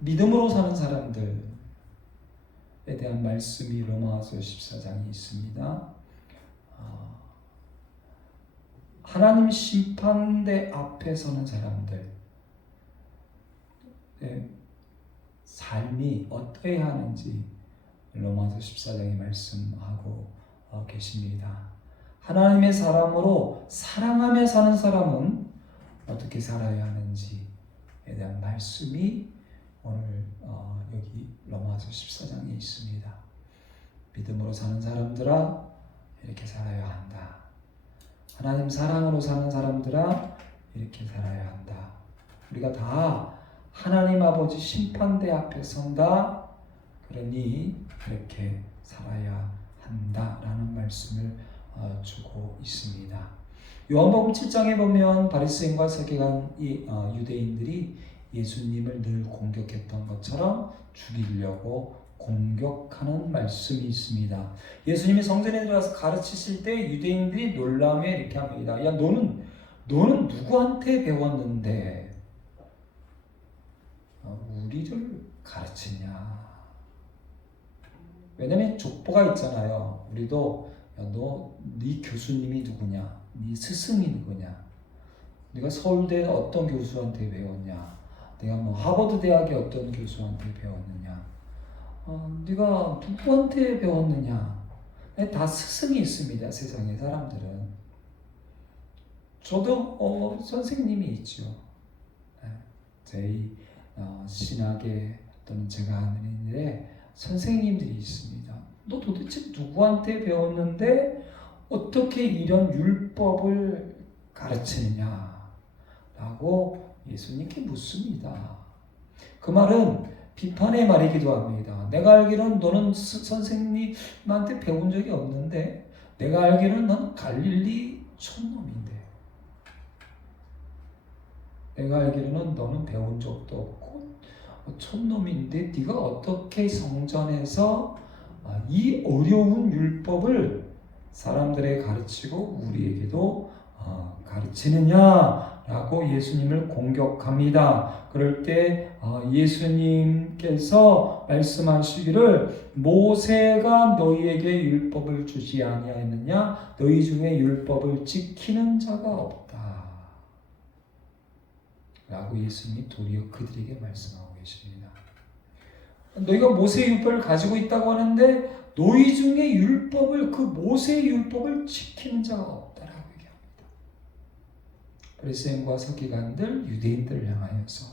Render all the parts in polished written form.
믿음으로 사는 사람들에 대한 말씀이 로마서 14장에 있습니다. 하나님 심판대 앞에 서는 사람들 삶이 어떠해야 하는지 로마서 14장에 말씀하고 계십니다. 하나님의 사람으로 사랑하며 사는 사람은 어떻게 살아야 하는지에 대한 말씀이 오늘 여기 로마서 14장에 있습니다. 믿음으로 사는 사람들아 이렇게 살아야 한다. 하나님 사랑으로 사는 사람들아 이렇게 살아야 한다. 우리가 다 하나님 아버지 심판대 앞에 선다. 그러니 이렇게 살아야 한다라는 말씀을 주고 있습니다. 요한복음 7장에 보면 바리새인과 서기관 유대인들이 예수님을 늘 공격했던 것처럼 죽이려고 공격하는 말씀이 있습니다. 예수님이 성전에 들어가서 가르치실 때 유대인들이 놀라며 이렇게 합니다. 야, 너는 누구한테 배웠는데 우리를 가르치냐? 왜냐면 족보가 있잖아요. 우리도 네 교수님이 누구냐? 네 스승이 누구냐? 네가 서울대 어떤 교수한테 배웠냐? 내가 하버드 대학의 어떤 교수한테 배웠느냐? 네가 누구한테 배웠느냐? 다 스승이 있습니다. 세상의 사람들은. 저도 선생님이 있죠. 저희 신학에 또는 제가 하는 일에 선생님들이 있습니다. 너 도대체 누구한테 배웠는데 어떻게 이런 율법을 가르치느냐? 라고 예수님께 묻습니다. 그 말은 비판의 말이기도 합니다. 내가 알기로는 너는 선생님한테 배운 적이 없는데 내가 알기로는 넌 갈릴리 촌놈인데 내가 알기로는 너는 배운 적도 없고 촌놈인데 네가 어떻게 성전에서 이 어려운 율법을 사람들에게 가르치고 우리에게도 가르치느냐라고 예수님을 공격합니다. 그럴 때 예수님께서 말씀하시기를 모세가 너희에게 율법을 주지 아니하였느냐? 너희 중에 율법을 지키는 자가 없다. 라고 예수님이 도리어 그들에게 말씀하고 계십니다. 너희가 모세의 율법을 가지고 있다고 하는데 너희 중에 그 모세의 율법을 지키는 자가 없다라고 얘기합니다. 바리새인과 서기관들, 유대인들을 향하여서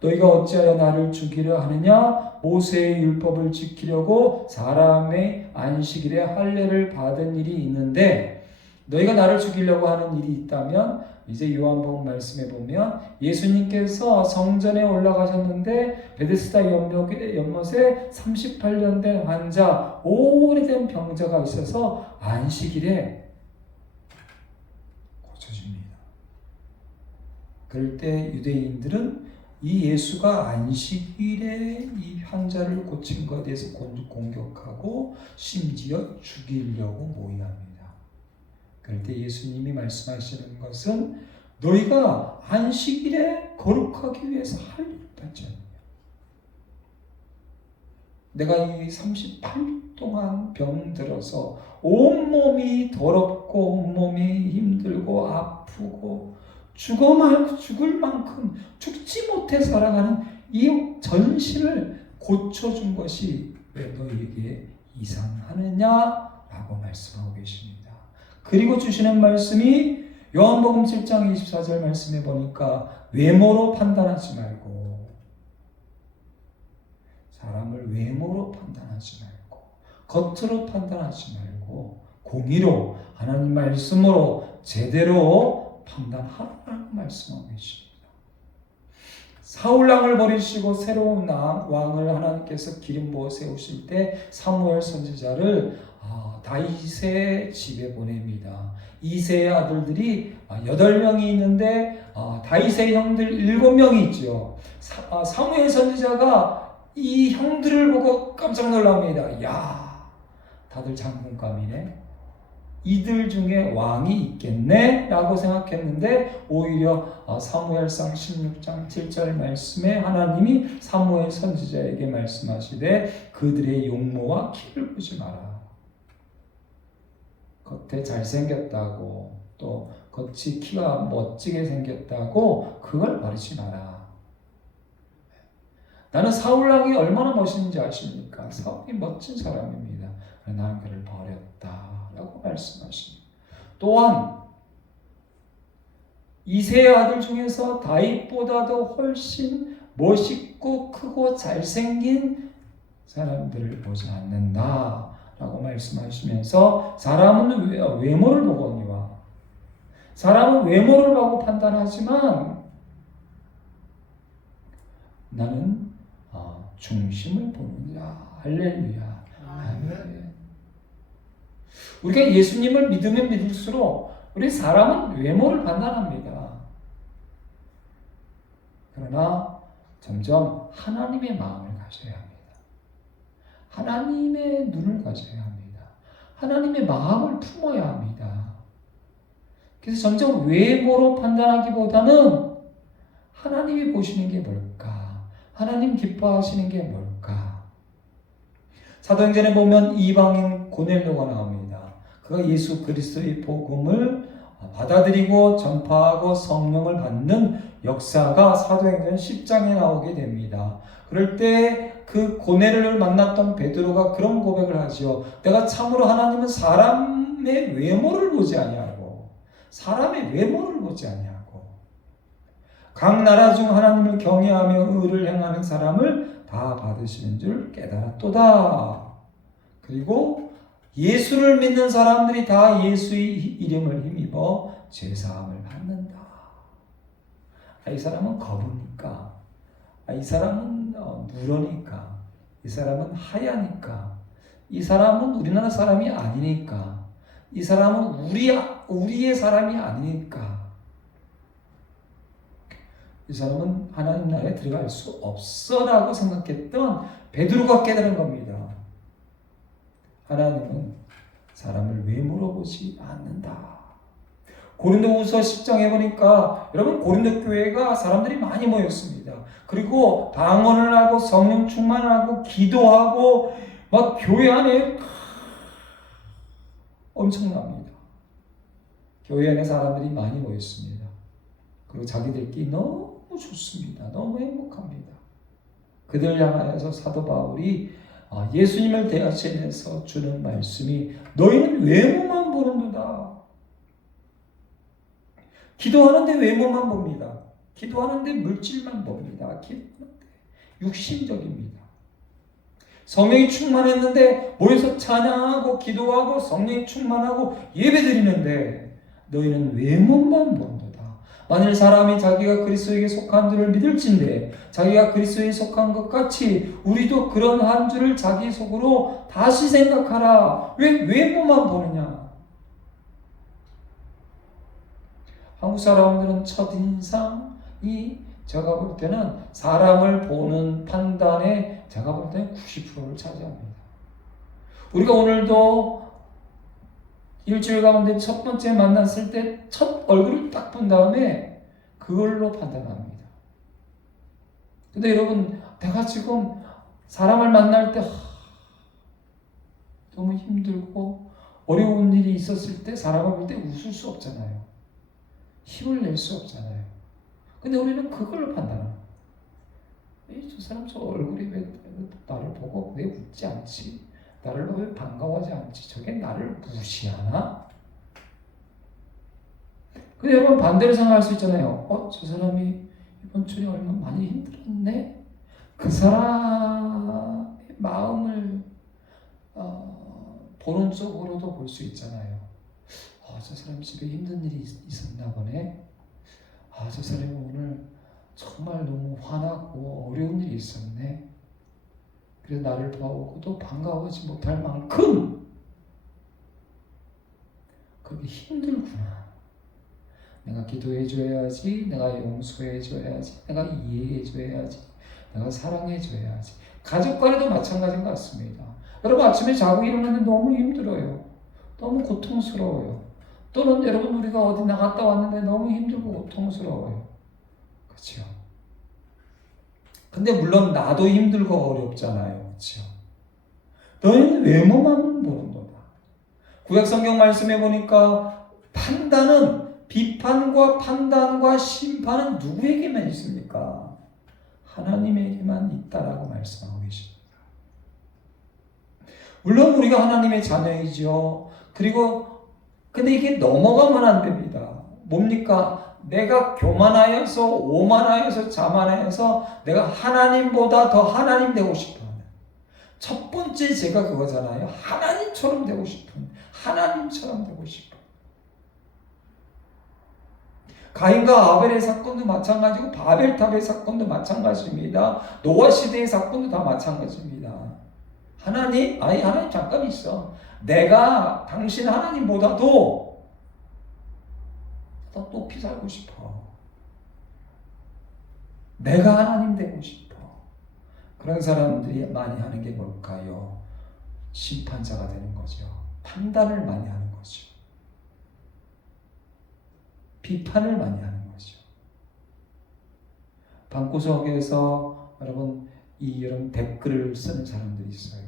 너희가 어찌하여 나를 죽이려 하느냐? 모세의 율법을 지키려고 사람의 안식일에 할례를 받은 일이 있는데 너희가 나를 죽이려고 하는 일이 있다면 이제 요한복음 말씀에 보면 예수님께서 성전에 올라가셨는데 베데스다 연못에 38년 된 환자, 오래된 병자가 있어서 안식일에 고쳐줍니다. 그럴 때 유대인들은 이 예수가 안식일에 이 환자를 고친 것에 대해서 공격하고 심지어 죽이려고 모의합니다. 그럴 때 예수님이 말씀하시는 것은 너희가 안식일에 거룩하기 위해서 할 일을 받지 않느냐. 내가 이 38년 동안 병들어서 온몸이 더럽고 온몸이 힘들고 아프고 죽을 만큼 죽지 못해 살아가는 이 전신을 고쳐준 것이 왜 너희에게 이상하느냐라고 말씀하고 계십니다. 그리고 주시는 말씀이 요한복음 7장 24절 말씀에 보니까 외모로 판단하지 말고 사람을 외모로 판단하지 말고 겉으로 판단하지 말고 공의로 하나님 말씀으로 제대로 판단하라고 말씀하고 계십니다. 사울왕을 버리시고 새로운 왕을 하나님께서 기름 부어 세우실 때 사무엘 선지자를 다윗의 집에 보냅니다. 이새의 아들들이 8명이 있는데 다윗의 형들 7명이 있죠. 사무엘 선지자가 이 형들을 보고 깜짝 놀랍니다. 야, 다들 장군감이네. 이들 중에 왕이 있겠네? 라고 생각했는데 오히려 사무엘상 16장 7절 말씀에 하나님이 사무엘 선지자에게 말씀하시되 그들의 용모와 키를 보지 마라. 겉에 잘생겼다고 또 겉이 키가 멋지게 생겼다고 그걸 버리지 마라. 나는 사울왕이 얼마나 멋있는지 아십니까? 사울이 멋진 사람입니다. 나는 그를 버렸다라고 말씀하십니다. 또한 이새의 아들 중에서 다윗보다도 훨씬 멋있고 크고 잘생긴 사람들을 보지 않는다라고 말씀하시면서 사람은 외모를 보거니와 사람은 외모를 보고 판단하지만 나는 중심을 보느니라. 할렐루야. 아멘. 우리가 예수님을 믿으면 믿을수록 우리 사람은 외모를 판단합니다. 그러나 점점 하나님의 마음을 가져야 합니다. 하나님의 눈을 가져야 합니다. 하나님의 마음을 품어야 합니다. 그래서 점점 외모로 판단하기보다는 하나님이 보시는 게 뭘까? 하나님 기뻐하시는 게 뭘까? 사도행전에 보면 이방인 고넬료가 나옵니다. 그가 예수 그리스도의 복음을 받아들이고 전파하고 성령을 받는 역사가 사도행전 10장에 나오게 됩니다. 그럴 때 그 고넬료를 만났던 베드로가 그런 고백을 하죠. 내가 참으로 하나님은 사람의 외모를 보지 아니하고 사람의 외모를 보지 아니하고 각 나라 중 하나님을 경외하며 의를 행하는 사람을 다 받으시는 줄 깨달았도다. 그리고 예수를 믿는 사람들이 다 예수의 이름을 힘입어 죄사함을 받는다. 이 사람은 거부니까, 이 사람은 누러니까, 이 사람은 하야니까, 이 사람은 우리나라 사람이 아니니까, 이 사람은 우리의 사람이 아니니까, 이 사람은 하나님 나라에 들어갈 수 없어라고 생각했던 베드로가 깨달은 겁니다. 하나님은 사람을 외모로 보지 않는다. 고린도후서 10장에 보니까 여러분 고린도 교회가 사람들이 많이 모였습니다. 그리고 방언을 하고 성령 충만을 하고 기도하고 막 교회 안에 엄청납니다. 교회 안에 사람들이 많이 모였습니다. 그리고 자기들끼리 너무 좋습니다. 너무 행복합니다. 그들 향하여서 사도 바울이 예수님을 대하시면서 주는 말씀이 너희는 외모만 보는도다. 기도하는데 외모만 봅니다. 기도하는데 물질만 봅니다. 기도하는데 육신적입니다. 성령이 충만했는데 모여서 찬양하고 기도하고 성령이 충만하고 예배드리는데 너희는 외모만 본도다. 만일 사람이 자기가 그리스도에게 속한 줄을 믿을진데 자기가 그리스도에 속한 것 같이 우리도 그런 한 줄을 자기 속으로 다시 생각하라. 왜 외모만 보느냐? 한국 사람들은 첫인상이 제가 볼 때는 사람을 보는 판단에 제가 볼 때는 90%를 차지합니다. 우리가 오늘도 일주일 가운데 첫 번째 만났을 때 첫 얼굴을 딱 본 다음에 그걸로 판단합니다. 근데 여러분 내가 지금 사람을 만날 때 너무 힘들고 어려운 일이 있었을 때 사람을 볼 때 웃을 수 없잖아요. 힘을 낼 수 없잖아요. 근데 우리는 그걸로 판단합니다. 저 사람 저 얼굴이 왜 나를 보고 왜 웃지 않지? 나를 보고 왜 반가워하지 않지? 저게 나를 무시하나? 근데 여러분 반대로 생각할 수 있잖아요. 저 사람이 이번 주에 얼마나 많이 힘들었네? 그 사람의 마음을 보는 쪽으로도 볼 수 있잖아요. 저 사람 집에 힘든 일이 있었나 보네. 저 사람이 오늘 정말 너무 화나고 어려운 일이 있었네. 그래서 나를 보고도 반가워하지 못할 만큼 그렇게 힘들구나. 내가 기도해줘야지, 내가 용서해줘야지, 내가 이해해줘야지, 내가 사랑해줘야지. 가족 간에도 마찬가지인 것 같습니다. 여러분 아침에 자고 일어나는데 너무 힘들어요. 너무 고통스러워요. 또는 여러분 우리가 어디 나갔다 왔는데 너무 힘들고 고통스러워요. 그렇죠? 근데 물론 나도 힘들고 어렵잖아요. 그렇죠? 너희는 외모만 보는도다. 구약 성경 말씀해 보니까 비판과 판단과 심판은 누구에게만 있습니까? 하나님에게만 있다라고 말씀하고 계십니다. 물론 우리가 하나님의 자녀이죠. 근데 이게 넘어가면 안 됩니다. 뭡니까? 내가 교만하여서 오만하여서 자만하여서 내가 하나님보다 더 하나님 되고 싶어. 첫 번째 제가 그거잖아요. 하나님처럼 되고 싶은, 하나님처럼 되고 싶은. 가인과 아벨의 사건도 마찬가지고 바벨탑의 사건도 마찬가지입니다. 노아 시대의 사건도 다 마찬가지입니다. 하나님 잠깐 있어. 내가 당신 하나님보다도 더 높이 살고 싶어. 내가 하나님 되고 싶어. 그런 사람들이 많이 하는 게 뭘까요? 심판자가 되는 거죠. 판단을 많이 하는 거죠. 비판을 많이 하는 거죠. 방구석에서 여러분 이런 댓글을 쓰는 사람들이 있어요.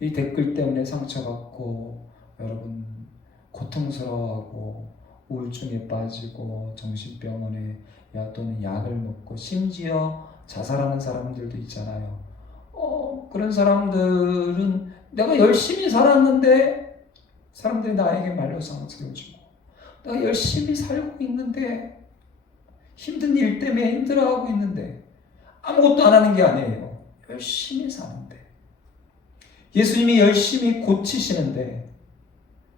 이 댓글 때문에 상처받고 여러분 고통스러워하고 우울증에 빠지고 정신병원에 또는 약을 먹고 심지어 자살하는 사람들도 있잖아요. 그런 사람들은 내가 열심히 살았는데 사람들이 나에게 말로 상처를 주고 내가 열심히 살고 있는데 힘든 일 때문에 힘들어하고 있는데 아무것도 안 하는 게 아니에요. 열심히 사는데 예수님이 열심히 고치시는데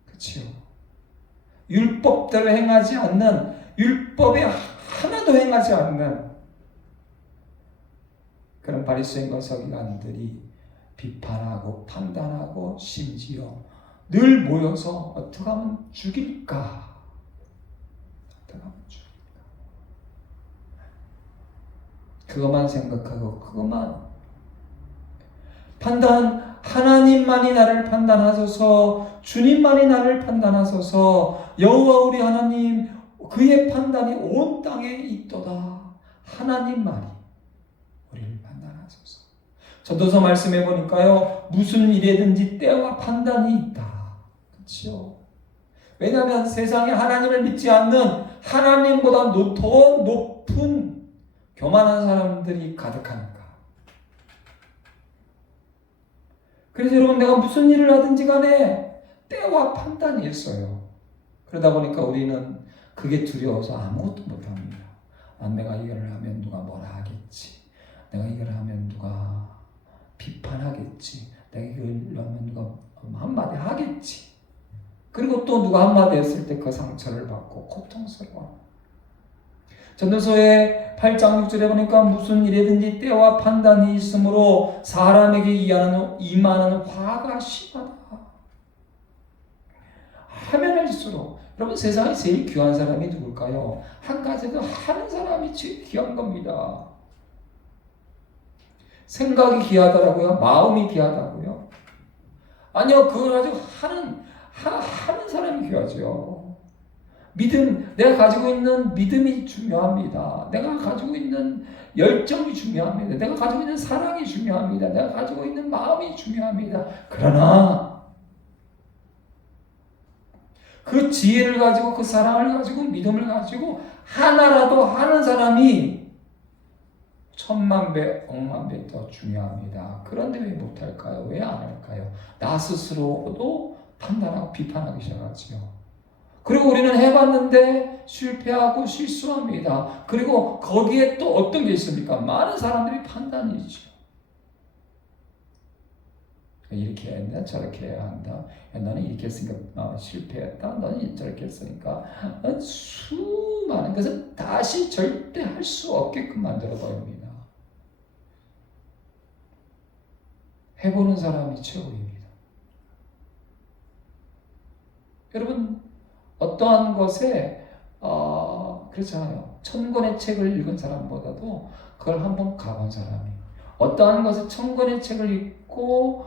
그렇죠? 율법대로 행하지 않는 율법에 하나도 행하지 않는 그런 바리새인과 서기관들이 비판하고 판단하고 심지어 늘 모여서 어떻게 하면 죽일까? 어떻게 하면 죽일까? 그것만 생각하고 그것만 하나님만이 나를 판단하소서, 주님만이 나를 판단하소서, 여호와 우리 하나님 그의 판단이 온 땅에 있도다. 하나님만이 우리를 판단하소서. 전도서 말씀해 보니까요, 무슨 일에든지 때와 판단이 있다. 그렇죠? 왜냐하면 세상에 하나님을 믿지 않는 하나님보다 더 높은 교만한 사람들이 가득하니까. 그래서 여러분 내가 무슨 일을 하든지 간에 때와 판단이 있어요. 그러다 보니까 우리는 그게 두려워서 아무것도 못합니다. 내가 이걸 하면 누가 뭐라 하겠지. 내가 이걸 하면 누가 비판하겠지. 내가 이걸 하면 누가 한마디 하겠지. 그리고 또 누가 한마디 했을 때 그 상처를 받고 고통스러워. 전도서의 8장 6절에 보니까 무슨 일이든지 때와 판단이 있으므로 사람에게 임하는 화가 심하다. 하면 할수록 여러분 세상에 제일 귀한 사람이 누굴까요? 한 가지도 하는 사람이 제일 귀한 겁니다. 생각이 귀하다라고요? 마음이 귀하다고요? 아니요, 그걸 가지고 하는 사람이 귀하죠. 내가 가지고 있는 믿음이 중요합니다. 내가 가지고 있는 열정이 중요합니다. 내가 가지고 있는 사랑이 중요합니다. 내가 가지고 있는 마음이 중요합니다. 그러나 그 지혜를 가지고 그 사랑을 가지고 믿음을 가지고 하나라도 하는 사람이 10,000,000배, 억만 배 더 중요합니다. 그런데 왜 못할까요? 왜 안 할까요? 나 스스로도 판단하고 비판하기 시작하지요. 그리고 우리는 해봤는데 실패하고 실수합니다. 그리고 거기에 또 어떤 게 있습니까? 많은 사람들이 판단이죠. 이렇게 해야 한다, 저렇게 해야 한다. 너는 이렇게 했으니까 실패했다. 너는 저렇게 했으니까 수많은 것을 다시 절대 할 수 없게끔 만들어 버립니다. 해보는 사람이 최고입니다. 여러분 어떠한 것에 그렇잖아요. 1000권의 책을 읽은 사람보다도 그걸 한번 가본 사람이 어떠한 것에 1000권의 책을 읽고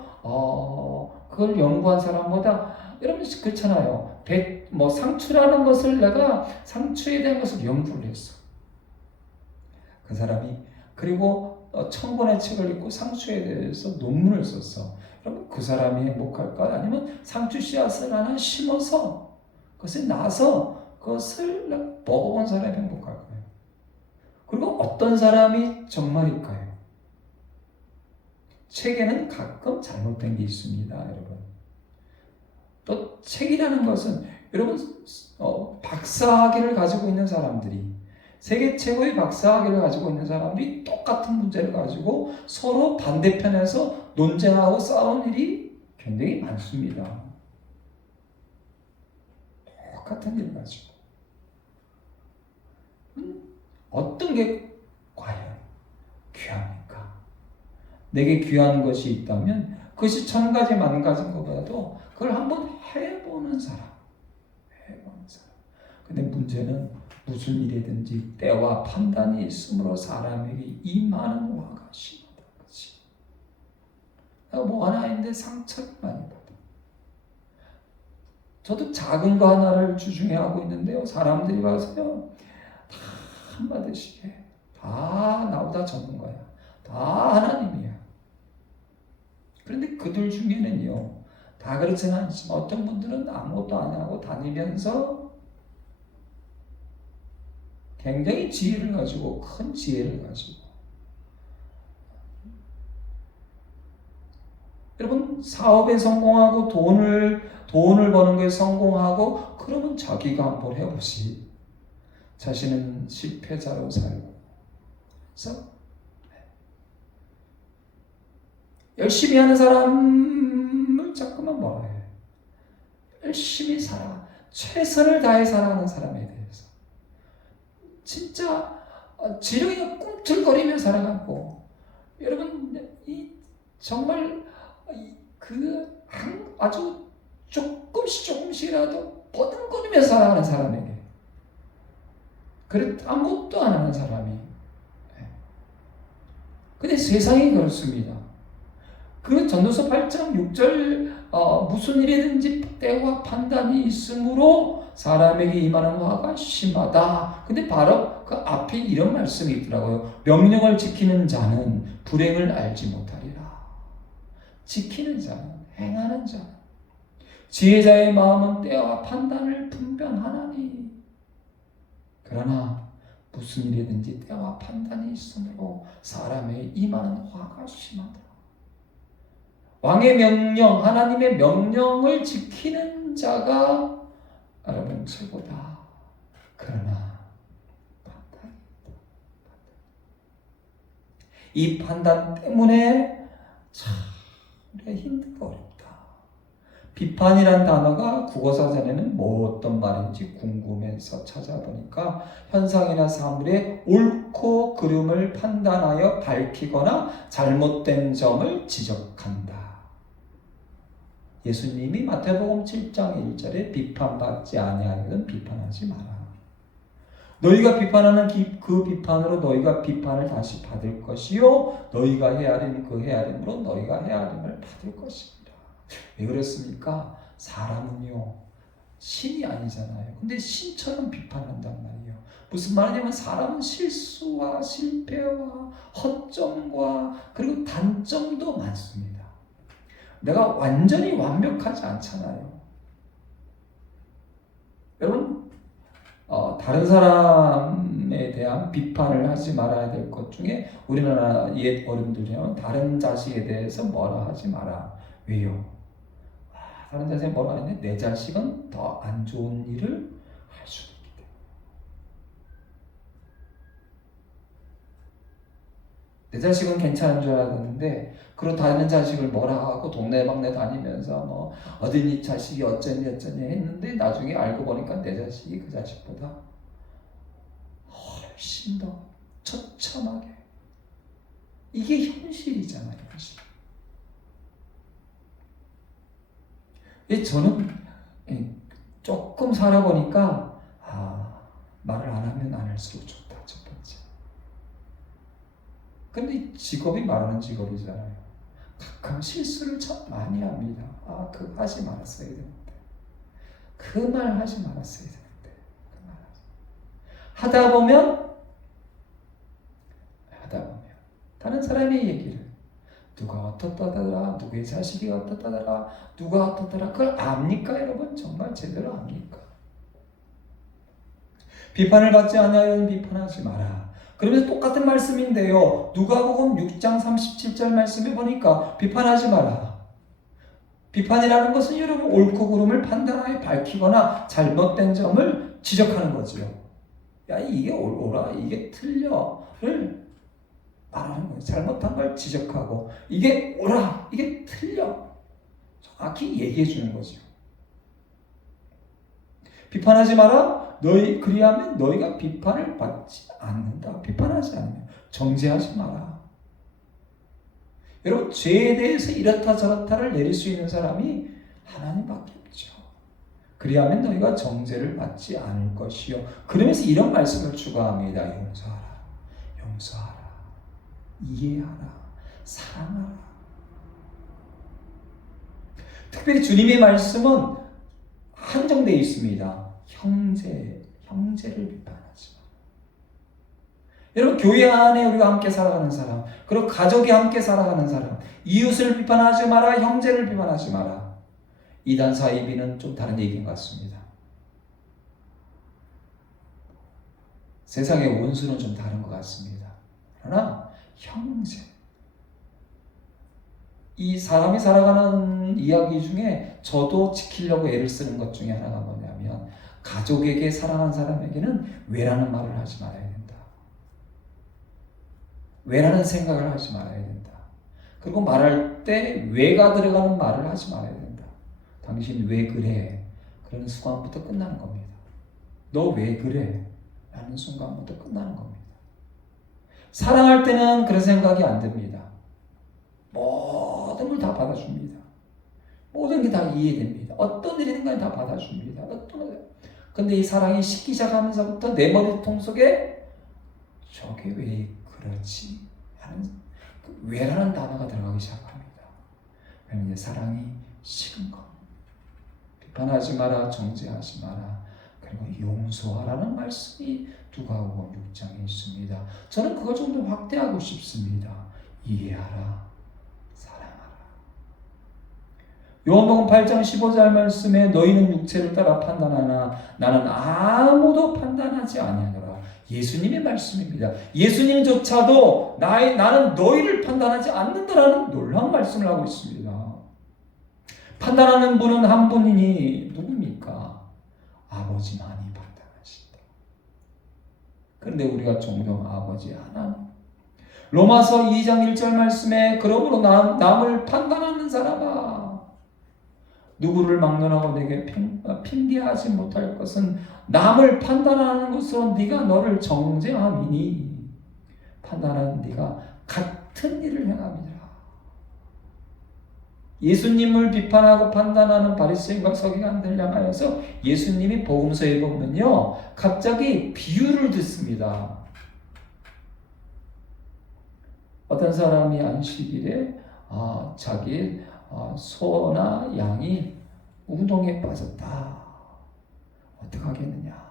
그걸 연구한 사람보다 여러분 그렇잖아요. 상추라는 것을 내가 상추에 대한 것을 연구를 했어. 그 사람이 그리고 천권의 책을 읽고 상추에 대해서 논문을 썼어. 그럼 그 사람이 행복할까? 아니면 상추 씨앗을 하나 심어서 그것이 나서 그것을 먹어본 사람이 행복할까요? 그리고 어떤 사람이 정말일까요? 책에는 가끔 잘못된 게 있습니다, 여러분. 또 책이라는 것은 여러분 박사학위를 가지고 있는 사람들이 세계 최고의 박사학위를 가지고 있는 사람들이 똑같은 문제를 가지고 서로 반대편에서 논쟁하고 싸운 일이 굉장히 많습니다. 똑같은 일을 가지고 어떤 게 과연 귀합니까? 내게 귀한 것이 있다면 그것이 천 가지 만 가지인 것보다도 그걸 한번 해보는 사람. 근데 문제는 무슨 일이든지 때와 판단이 있으므로 사람에게 이 많은 화가 심하다. 그렇지? 내가 뭐 하나 있는데 상처를 많이 받아. 저도 작은 거 하나를 주중에 하고 있는데요. 사람들이 와서요. 다 한마디씩 해. 다 나보다 전문가야. 다 하나님이야. 그런데 그들 중에는요. 다 그렇지는 않지만 어떤 분들은 아무것도 안 하고 다니면서 굉장히 지혜를 가지고 큰 지혜를 가지고 여러분 사업에 성공하고 돈을 버는 거에 성공하고 그러면 자기가 한번 해보시. 자신은 실패자로 살고 그래서 열심히 하는 사람을 자꾸만 뭐라 해. 열심히 살아. 최선을 다해 살아가는 사람에 대해서 진짜 지렁이가 꿈틀거리며 살아가고 여러분 정말 아주 조금씩이라도 버둥거리며 살아가는 사람에게 그래 아무것도 안 하는 사람이 근데 세상이 그렇습니다. 그 전도서 8장 6절 무슨 일이든지 때와 판단이 있으므로 사람에게 임하는 화가 심하다. 근데 바로 그 앞에 이런 말씀이 있더라고요. 명령을 지키는 자는 불행을 알지 못하리라. 지키는 자는 행하는 자는 지혜자의 마음은 때와 판단을 분별하나니 그러나 무슨 일이든지 때와 판단이 있으므로 사람의 임하는 화가 심하다. 왕의 명령, 하나님의 명령을 지키는 자가 여러분 최고다. 그러나 이 판단 때문에 참 우리가 힘들고 어렵다. 비판이란 단어가 국어사전에는 뭐 어떤 말인지 궁금해서 찾아보니까 현상이나 사물의 옳고 그름을 판단하여 밝히거나 잘못된 점을 지적한다. 예수님이 마태복음 7장 1절에 비판받지 아니하거든 비판하지 마라. 너희가 비판하는 그 비판으로 너희가 비판을 다시 받을 것이요 너희가 헤아린 그 헤아림으로 너희가 헤아림을 받을 것입니다. 왜 그렇습니까? 사람은요 신이 아니잖아요. 근데 신처럼 비판한단 말이에요. 무슨 말이냐면 사람은 실수와 실패와 허점과 그리고 단점도 많습니다. 내가 완전히 완벽하지 않잖아요. 여러분 다른 사람에 대한 비판을 하지 말아야 될 것 중에 우리나라 옛 어른들이면 다른 자식에 대해서 뭐라 하지 마라. 왜요? 다른 자식이 뭐라 하는데 내 자식은 더 안 좋은 일을 할 수도 있기 때문에. 내 자식은 괜찮은 줄 알았는데 그리고 다른 자식을 뭐라 하고 동네방네 다니면서 뭐 어린이 자식이 어쩌니 했는데 나중에 알고 보니까 내 자식이 그 자식보다 훨씬 더 처참하게 이게 현실이잖아요. 현실. 저는 조금 살아보니까 말을 안 하면 안 할수록 좋다. 첫 번째. 근데 직업이 말하는 직업이잖아요. 가끔 실수를 참 많이 합니다. 그거 하지 말았어야 되는데. 그 말 하지 말았어야 되는데. 그 말 하다 보면 다른 사람의 얘기를 누가 어떻다더라, 누구의 자식이 어떻다더라, 누가 어떻더라, 그걸 압니까 여러분? 정말 제대로 압니까? 비판을 받지 않으면 비판하지 마라. 그러면서 똑같은 말씀인데요. 누가복음 6장 37절 말씀에 보니까 비판하지 마라. 비판이라는 것은 여러분 옳고 그름을 판단하여 밝히거나 잘못된 점을 지적하는 거죠. 야, 이게 옳아, 이게 틀려를 말하는 거예요. 잘못한 걸 지적하고 이게 옳아, 이게 틀려 정확히 얘기해 주는 거죠. 비판하지 마라. 너희 그리하면 너희가 비판을 받지 않는다. 비판하지 않으면 정죄하지 마라. 여러분 죄에 대해서 이렇다 저렇다를 내릴 수 있는 사람이 하나님밖에 없죠. 그리하면 너희가 정죄를 받지 않을 것이요. 그러면서 이런 말씀을 추가합니다. 용서하라. 용서하라. 이해하라. 사랑하라. 특별히 주님의 말씀은 한정되어 있습니다. 형제를 비판하지 마. 여러분 교회 안에 우리가 함께 살아가는 사람, 그리고 가족이 함께 살아가는 사람, 이웃을 비판하지 마라, 형제를 비판하지 마라. 이단 사이비는 좀 다른 얘기인 것 같습니다. 세상의 원수는 좀 다른 것 같습니다. 그러나 형제, 이 사람이 살아가는 이야기 중에 저도 지키려고 애를 쓰는 것 중에 하나가 뭐냐면 가족에게 사랑하는 사람에게는 왜라는 말을 하지 말아야 된다. 왜라는 생각을 하지 말아야 된다. 그리고 말할 때 왜가 들어가는 말을 하지 말아야 된다. 당신 왜 그래? 그러는 순간부터 끝나는 겁니다. 너 왜 그래? 라는 순간부터 끝나는 겁니다. 사랑할 때는 그런 생각이 안 듭니다. 모든 걸 다 받아줍니다. 모든 게 다 이해됩니다. 어떤 일이든 간에 다 받아줍니다. 근데 이 사랑이 식기 시작하면서부터 내 머리통 속에 저게 왜 그렇지? 하는 왜라는 단어가 들어가기 시작합니다. 그러면 이제 사랑이 식은 겁니다. 비판하지 마라, 정죄하지 마라, 그리고 용서하라는 말씀이 누가복음 6장에 있습니다. 저는 그걸 좀 더 확대하고 싶습니다. 이해하라, 사랑하라. 요한복음 8장 15절 말씀에 너희는 육체를 따라 판단하나 나는 아무도 판단하지 아니하노라. 예수님의 말씀입니다. 예수님조차도 나는 너희를 판단하지 않는다라는 놀라운 말씀을 하고 있습니다. 판단하는 분은 한 분이니 누굽니까? 아버지만이 판단하신다. 그런데 우리가 종종 아버지 하나님, 로마서 2장 1절 말씀에 그러므로 남을 판단하는 사람아, 누구를 막론하고 내게 핑계하지 못할 것은 남을 판단하는 것으로 네가 너를 정죄함이니 판단하는 네가 같은 일을 행함이라. 예수님을 비판하고 판단하는 바리새인과 서기관들 향하여서 예수님이 복음서에 보면요 갑자기 비유를 듣습니다. 어떤 사람이 안식일에 자기 소나 양이 우동에 빠졌다. 어떻게 하겠느냐.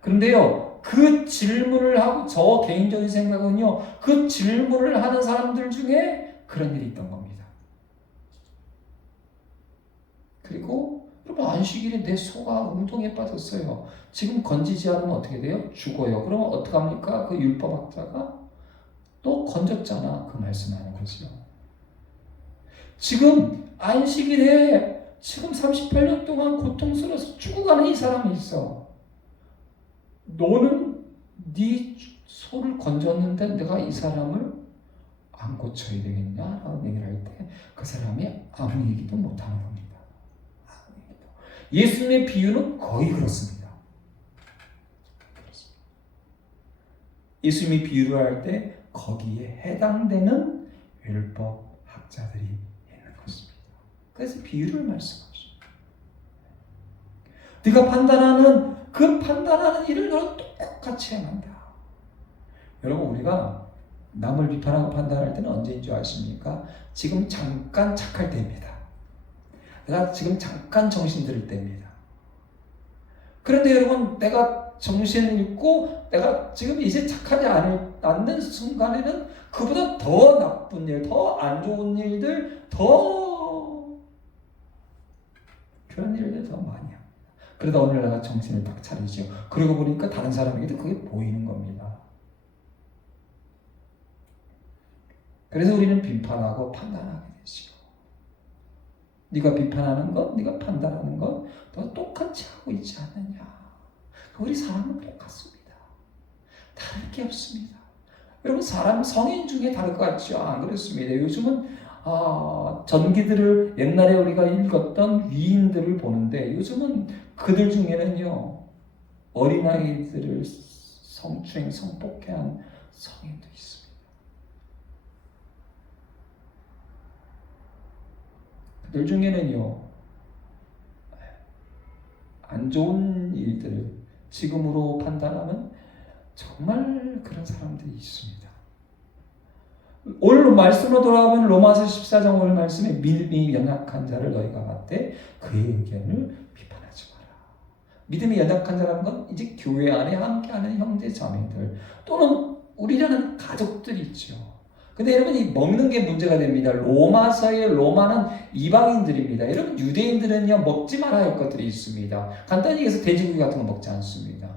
그런데요, 그 질문을 하고 저 개인적인 생각은요, 그 질문을 하는 사람들 중에 그런 일이 있던 겁니다. 그리고 여러분 안식일에 내 소가 우동에 빠졌어요. 지금 건지지 않으면 어떻게 돼요? 죽어요. 그러면 어떡합니까? 그 율법학자가 또 건졌잖아. 그 말씀하는 거죠. 지금 안식일에 지금 38년 동안 고통스러워서 죽어가는 이 사람이 있어. 너는 네 소를 건졌는데 내가 이 사람을 안 고쳐야 되겠냐? 라고 얘기를 할 때 그 사람이 아무 얘기도 못하는 겁니다. 예수님의 비유는 거의 그렇습니다. 예수님이 비유를 할 때 거기에 해당되는 율법 학자들이 있는 것입니다. 그래서 비유를 말씀하십니다. 네가 판단하는 그 판단하는 일을 너는 똑같이 행한다. 여러분 우리가 남을 비판하고 판단할 때는 언제인 줄 아십니까? 지금 잠깐 착할 때입니다. 내가 지금 잠깐 정신 들을 때입니다. 그런데 여러분, 내가 정신을 잃고 내가 지금 이제 착하지 않는 순간에는 그보다 더 나쁜 일, 더 안 좋은 일들, 더 그런 일들 더 많이 합니다. 그러다 오늘 내가 정신을 딱 차리죠. 그러고 보니까 다른 사람에게도 그게 보이는 겁니다. 그래서 우리는 비판하고 판단하게 되죠. 네가 비판하는 것, 네가 판단하는 것, 너 똑같이 하고 있지 않느냐. 우리 사람은 똑같습니다. 다를 게 없습니다. 여러분, 사람 성인 중에 다를 것 같죠? 안 그렇습니다. 요즘은 전기들을 옛날에 우리가 읽었던 위인들을 보는데 요즘은 그들 중에는요, 어린아이들을 성추행, 성폭행한 성인도 있습니다. 그들 중에는요, 안 좋은 일들을 지금으로 판단하면 정말 그런 사람들이 있습니다. 오늘 말씀으로 돌아가면 로마서 14장 오늘 말씀에 믿음이 연약한 자를 너희가 봤되 그의 의견을 비판하지 마라. 믿음이 연약한 자라는 건 이제 교회 안에 함께하는 형제 자매들 또는 우리라는 가족들이 있죠. 근데 여러분, 이 먹는 게 문제가 됩니다. 로마서의 로마는 이방인들입니다. 여러분, 유대인들은요 먹지 말아야 할 것들이 있습니다. 간단히 얘기해서 돼지고기 같은 거 먹지 않습니다.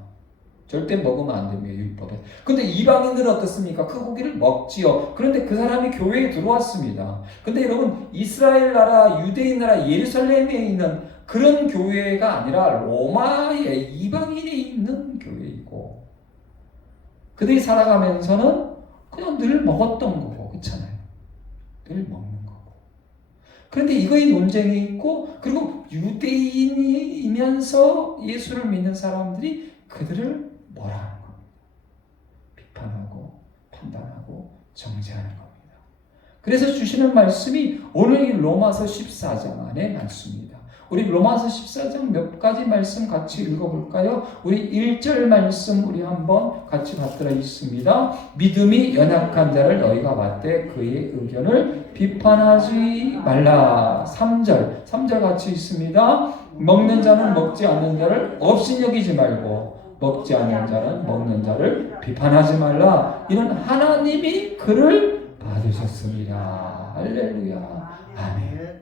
절대 먹으면 안 됩니다. 율법에. 근데 이방인들은 어떻습니까? 그 고기를 먹지요. 그런데 그 사람이 교회에 들어왔습니다. 근데 여러분, 이스라엘 나라, 유대인 나라, 예루살렘에 있는 그런 교회가 아니라 로마의 이방인에 있는 교회이고, 그들이 살아가면서는 그냥 늘 먹었던 거고, 그렇잖아요. 늘 먹는 거고. 그런데 이거의 논쟁이 있고, 그리고 유대인이면서 예수를 믿는 사람들이 그들을 뭐라 하는 겁니다. 비판하고 판단하고 정죄하는 겁니다. 그래서 주시는 말씀이 오늘 이 로마서 14장 안에 말씀입니다. 우리 로마서 14장 몇 가지 말씀 같이 읽어볼까요? 우리 1절 말씀 우리 한번 같이 받들어 있습니다. 믿음이 연약한 자를 너희가 봤되 그의 의견을 비판하지 말라. 3절 같이 있습니다. 먹는 자는 먹지 않는 자를 업신여기지 말고 먹지 않는 자는 먹는 자를 비판하지 말라. 이는 하나님이 그를 받으셨습니다. 할렐루야. 아멘.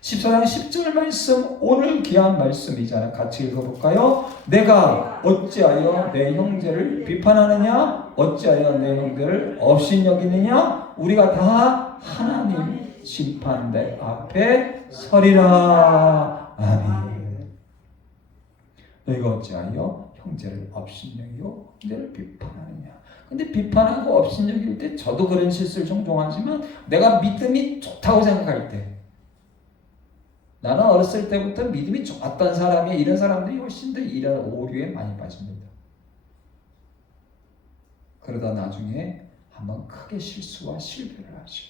14장 10절 말씀 오늘 귀한 말씀이잖아요. 같이 읽어볼까요? 내가 어찌하여 내 형제를 비판하느냐? 어찌하여 내 형제를 업신여기느냐? 우리가 다 하나님 심판대 앞에 서리라. 아멘. 너희가 어찌하여 형제를 업신여기고 형제를 비판하느냐. 근데 비판하고 업신여길 때 저도 그런 실수를 종종 하지만 내가 믿음이 좋다고 생각할 때, 나는 어렸을 때부터 믿음이 좋았던 사람이 이런 사람들이 훨씬 더 이런 오류에 많이 빠집니다. 그러다 나중에 한번 크게 실수와 실패를 하죠.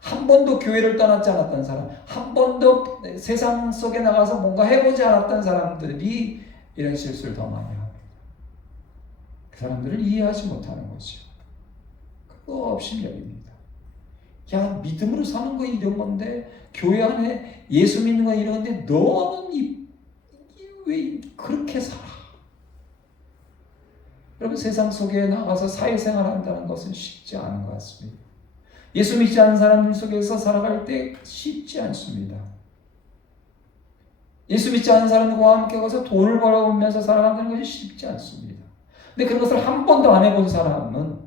한 번도 교회를 떠나지 않았던 사람, 한 번도 세상 속에 나가서 뭔가 해보지 않았던 사람들이 이런 실수를 더 많이 합니다. 그 사람들을 이해하지 못하는 거죠. 그거 업신여깁니다. 야, 믿음으로 사는 거 이런 건데, 교회 안에 예수 믿는 거 이런 건데, 너는 왜 그렇게 살아? 여러분, 세상 속에 나가서 사회생활 한다는 것은 쉽지 않은 것 같습니다. 예수 믿지 않는 사람들 속에서 살아갈 때 쉽지 않습니다. 예수 믿지 않는 사람들과 함께 가서 돈을 벌어오면서 살아가는 것이 쉽지 않습니다. 근데 그런 것을 한 번도 안 해본 사람은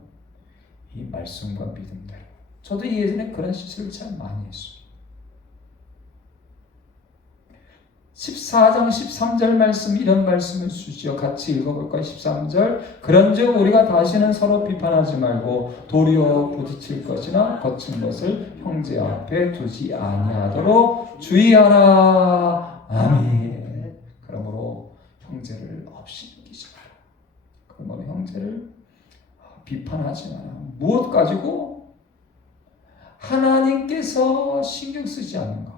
이 말씀과 믿음대로, 저도 예전에 그런 실수를 참 많이 했습니다. 14장 13절 말씀, 이런 말씀을 주시죠. 같이 읽어볼까요? 13절. 그런즉 우리가 다시는 서로 비판하지 말고 도리어 부딪힐 것이나 거친 것을 형제 앞에 두지 아니하도록 주의하라. 아멘. 그러므로 형제를 업신여기지 마라. 그러므로 형제를 비판하지 마라. 무엇 가지고? 하나님께서 신경 쓰지 않는 것.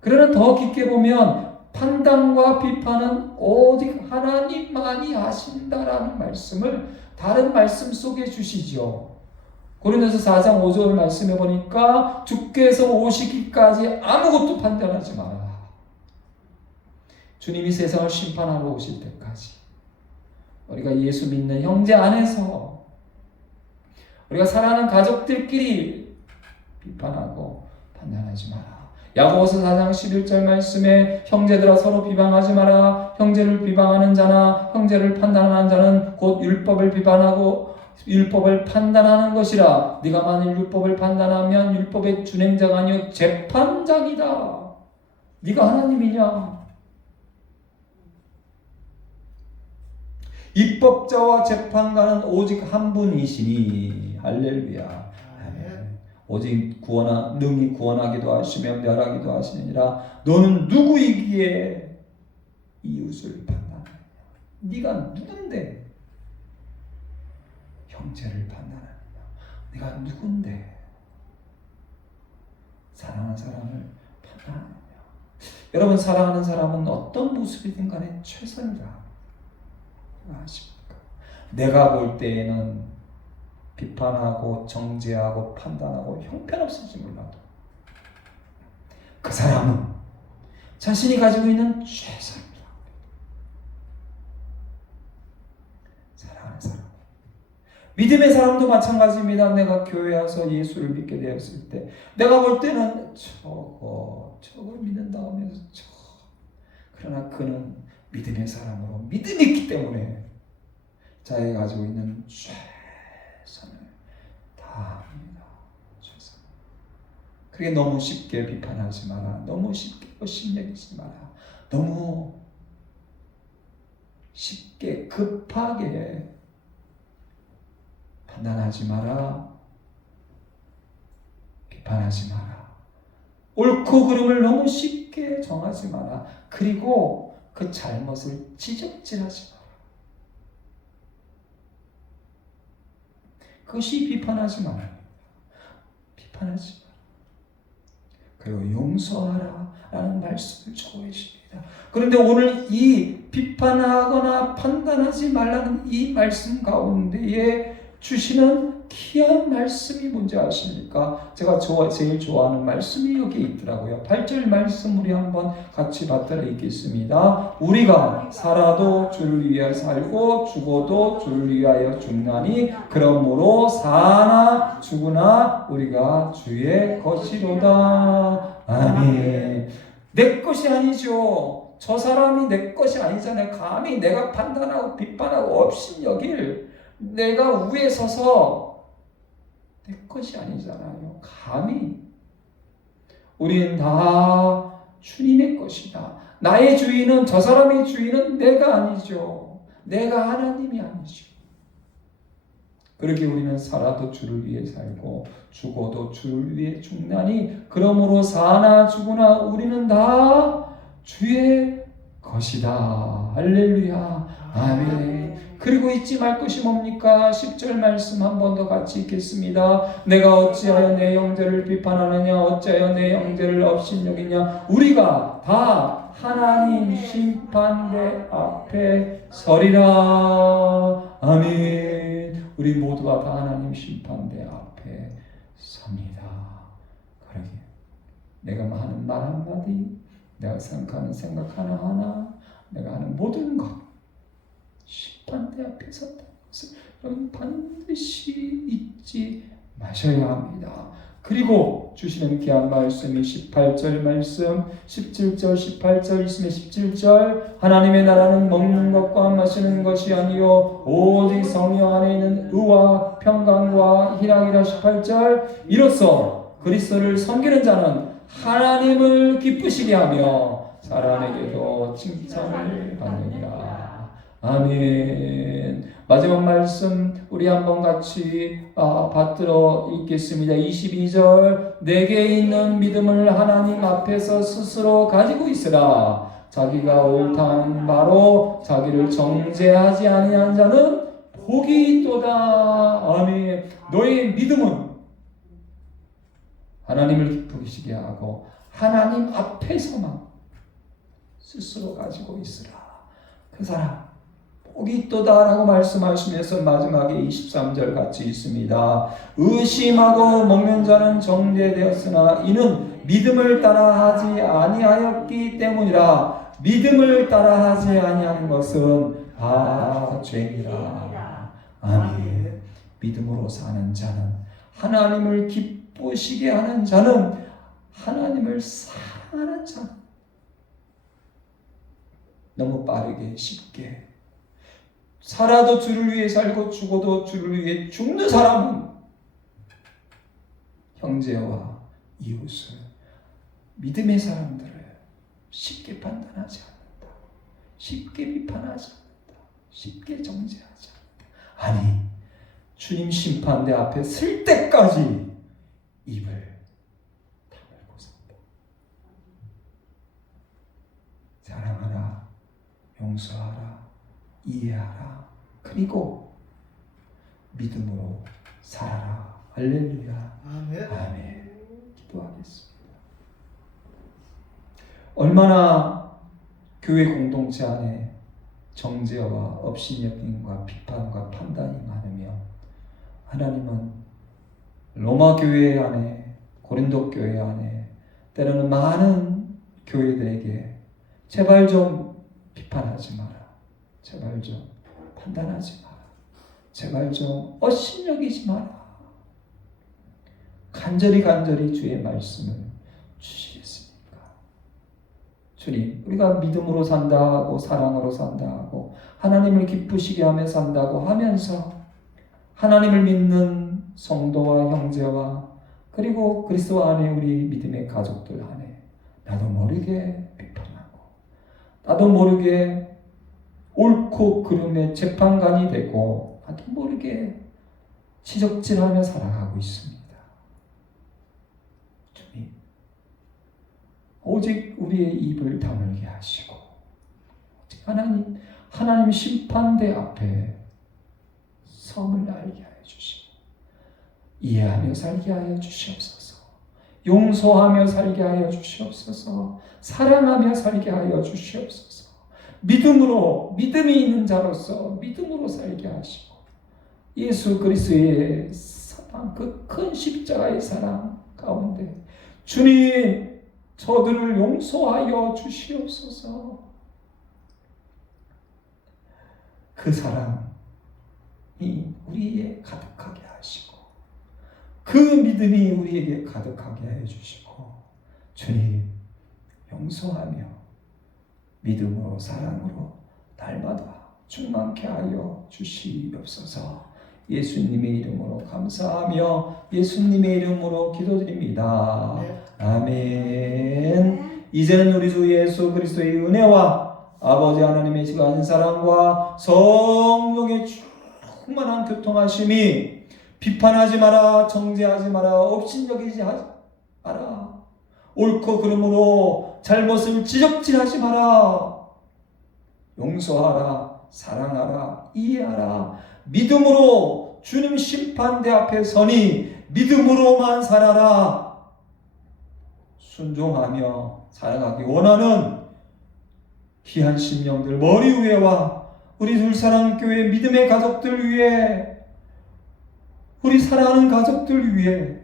그러나 더 깊게 보면 판단과 비판은 오직 하나님만이 하신다라는 말씀을 다른 말씀 속에 주시죠. 고린도서 4장 5절 말씀해 보니까 주께서 오시기까지 아무것도 판단하지 마라. 주님이 세상을 심판하러 오실 때까지 우리가 예수 믿는 형제 안에서 우리가 사랑하는 가족들끼리 비판하고 판단하지 마라. 야고보서 4장 11절 말씀에 형제들아 서로 비방하지 마라. 형제를 비방하는 자나 형제를 판단하는 자는 곧 율법을 비판하고 율법을 판단하는 것이라. 네가 만일 율법을 판단하면 율법의 준행자가 아니요 재판장이다. 네가 하나님이냐? 입법자와 재판관은 오직 한 분이시니. 할렐루야. 아멘. 오직 능히 구원하기도 하시며 멸하기도 하시느니라. 너는 누구이기에 이웃을 판단하느냐? 네가 누군데 형제를 판단하느냐? 네가 누군데 사랑하는 사람을 판단하느냐? 여러분, 사랑하는 사람은 어떤 모습이든 간에 최선이다. 아십니까? 내가 볼 때에는 비판하고 정죄하고 판단하고 형편없을지 몰라도 그 사람은 자신이 가지고 있는 최선입니다. 사랑하는 사람. 믿음의 사람도 마찬가지입니다. 내가 교회 와서 예수를 믿게 되었을 때 내가 볼 때는 저걸 믿는다 하면서 그러나 그는 믿음의 사람으로 믿음이 있기 때문에 자기가 가지고 있는 최선을 다합니다. 최선. 그게 너무 쉽게 비판하지 마라. 너무 쉽게 심려하지 마라. 너무 쉽게 급하게 판단하지 마라. 비판하지 마라. 옳고 그름을 너무 쉽게 정하지 마라. 그리고 그 잘못을 지적질하지 마라. 그것이 비판하지 마라. 비판하지 마라. 그리고 용서하라 라는 말씀을 주고 계십니다. 그런데 오늘 이 비판하거나 판단하지 말라는 이 말씀 가운데에 주시는 귀한 말씀이 뭔지 아십니까? 제가 제일 좋아하는 말씀이 여기 있더라고요. 8절 말씀 우리 한번 같이 받들어 읽겠습니다. 우리가 살아도 주를 위하여 살고 죽어도 주를 위하여 죽나니 그러므로 사나 죽으나 우리가 주의 것이로다. 아멘. 내 것이 아니죠. 저 사람이 내 것이 아니잖아요. 감히 내가 판단하고 비판하고 업신여길 내가 위에 서서 내 것이 아니잖아요. 감히 우리는 다 주님의 것이다. 나의 주인은 저 사람의 주인은 내가 아니죠. 내가 하나님이 아니죠. 그렇게 우리는 살아도 주를 위해 살고 죽어도 주를 위해 죽나니 그러므로 사나 죽으나 우리는 다 주의 것이다. 할렐루야. 아멘. 그리고 잊지 말 것이 뭡니까? 10절 말씀 한 번 더 같이 읽겠습니다. 내가 어찌하여 내 형제를 비판하느냐? 어찌하여 내 형제를 업신여기냐? 우리가 다 하나님 심판대 앞에 서리라. 아멘. 우리 모두가 다 하나님 심판대 앞에 섭니다. 그러게 내가 하는 말 한마디, 내가 생각하는 생각 하나하나, 내가 하는 모든 것 심판대 앞에 섰다는 것을 여러분 반드시 잊지 마셔야 합니다. 그리고 주시는 귀한 말씀이 18절 말씀, 17절, 18절 있으면 17절 하나님의 나라는 먹는 것과 마시는 것이 아니요 오직 성령 안에 있는 의와 평강과 희락이라. 18절 이로써 그리스도를 섬기는 자는 하나님을 기쁘시게 하며 사람에게도 칭찬을 받느니라. 아멘. 마지막 말씀 우리 한번 같이 받들어 읽겠습니다. 22절 내게 있는 믿음을 하나님 앞에서 스스로 가지고 있으라. 자기가 옳다는 바로 자기를 정죄하지 아니한 자는 복이 있도다. 아멘. 너의 믿음은 하나님을 기쁘시게 하고 하나님 앞에서만 스스로 가지고 있으라. 그 사람 복이 있도다라고 말씀하시면서 마지막에 23절 같이 있습니다. 의심하고 먹는 자는 정죄되었으나 이는 믿음을 따라 하지 아니하였기 때문이라. 믿음을 따라하지 아니하는 것은 다 죄니라. 아멘. 믿음으로 사는 자는, 하나님을 기쁘시게 하는 자는, 하나님을 사랑하는 자는, 너무 빠르게 쉽게 살아도 주를 위해 살고 죽어도 주를 위해 죽는 사람은 형제와 이웃을, 믿음의 사람들을 쉽게 판단하지 않는다. 쉽게 비판하지 않는다. 쉽게 정죄하지 않는다. 아니, 주님 심판대 앞에 설 때까지 입을 다물고 산다. 사랑하라, 용서하라, 이해하라, 그리고 믿음으로 살아라. 할렐루야. 아멘. 기도하겠습니다. 얼마나 교회 공동체 안에 정죄와 업신여김과 비판과 판단이 많으며, 하나님은 로마 교회 안에, 고린도 교회 안에, 때로는 많은 교회들에게 제발 좀 비판하지 마라, 제발 좀 판단하지 마라, 제발 좀 업신여기지 마라, 간절히 주의 말씀을 주시겠습니까? 주님, 우리가 믿음으로 산다고, 사랑으로 산다고, 하나님을 기쁘시게 하며 산다고 하면서 하나님을 믿는 성도와 형제와, 그리고 그리스도 안에 우리 믿음의 가족들 안에 나도 모르게 비판하고, 나도 모르게 옳고 그름의 재판관이 되고, 나도 모르게 지적질하며 살아가고 있습니다. 주님, 오직 우리의 입을 다물게 하시고, 오직 하나님 심판대 앞에 섬을 알게 하여 주시고, 이해하며 살게 하여 주시옵소서. 용서하며 살게 하여 주시옵소서. 사랑하며 살게 하여 주시옵소서. 믿음이 있는 자로서 믿음으로 살게 하시고, 예수 그리스도의 사랑, 그 큰 십자가의 사랑 가운데 주님, 저들을 용서하여 주시옵소서. 그 사랑이 우리에 가득하게 하시고, 그 믿음이 우리에게 가득하게 해주시고, 주님, 용서하며 믿음으로 사랑으로 날마다 충만케 하여 주시옵소서. 예수님의 이름으로 감사하며 예수님의 이름으로 기도드립니다. 아멘. 이제는 우리 주 예수 그리스도의 은혜와 아버지 하나님의 지극한 사랑과 성령의 충만한 교통하심이, 비판하지 마라, 정죄하지 마라, 업신여기지 마라, 옳고 그름으로 잘못을 지적질하지 마라, 용서하라, 사랑하라, 이해하라, 믿음으로 주님 심판대 앞에 서니 믿음으로만 살아라. 순종하며 살아가기 원하는 귀한 심령들 머리 위에와 우리 둘사랑교회 믿음의 가족들 위에, 우리 사랑하는 가족들 위에,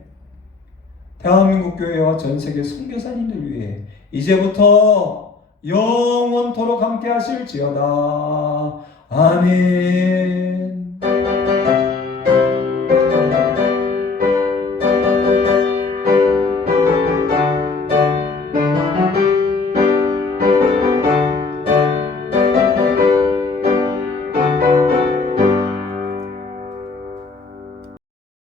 대한민국 교회와 전세계 선교사님들 위해 이제부터 영원토록 함께 하실지어다. 아멘.